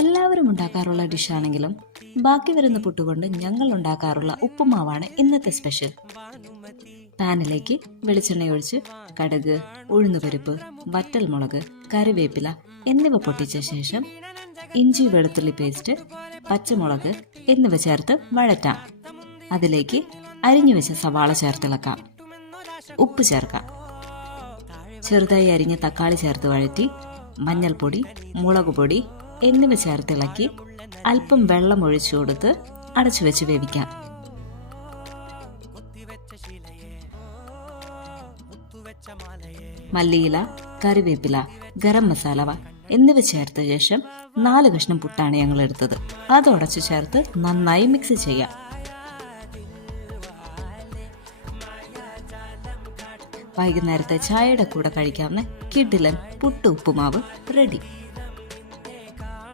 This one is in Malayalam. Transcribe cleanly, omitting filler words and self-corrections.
എല്ലാവരും ഉണ്ടാക്കാറുള്ള ഡിഷാണെങ്കിലും ബാക്കി വരുന്ന പുട്ടുകൊണ്ട് ഞങ്ങൾ ഉണ്ടാക്കാറുള്ള ഉപ്പുമാവാണ് ഇന്നത്തെ സ്പെഷ്യൽ. പാനിലേക്ക് വെളിച്ചെണ്ണ ഒഴിച്ച് കടുക്, ഉഴുന്നുപരിപ്പ്, വറ്റൽമുളക്, കറിവേപ്പില എന്നിവ പൊട്ടിച്ച ശേഷം ഇഞ്ചി വെളുത്തുള്ളി പേസ്റ്റ്, പച്ചമുളക് എന്നിവ ചേർത്ത് വഴറ്റാം. അതിലേക്ക് അരിഞ്ഞു വെച്ച സവാള ചേർത്തിളക്കാം. ഉപ്പ് ചേർക്കാം. ചെറുതായി അരിഞ്ഞ തക്കാളി ചേർത്ത് വഴറ്റി മഞ്ഞൾപ്പൊടി, മുളകുപൊടി എന്നിവ ചേർത്തിളക്കി അല്പം വെള്ളം ഒഴിച്ചു കൊടുത്ത് അടച്ചു വെച്ച് വേവിക്കാം. മല്ലിയില, കറിവേപ്പില, ഗരം മസാല എന്നിവ ചേർത്ത ശേഷം 4 കഷ്ണം പുട്ടാണ് ഞങ്ങൾ എടുത്തത്. അത് ഉടച്ചു ചേർത്ത് നന്നായി മിക്സ് ചെയ്യാം. വൈകുന്നേരത്തെ ചായയുടെ കൂടെ കഴിക്കാവുന്ന കിടിലൻ പുട്ട് ഉപ്പുമാവ് റെഡി.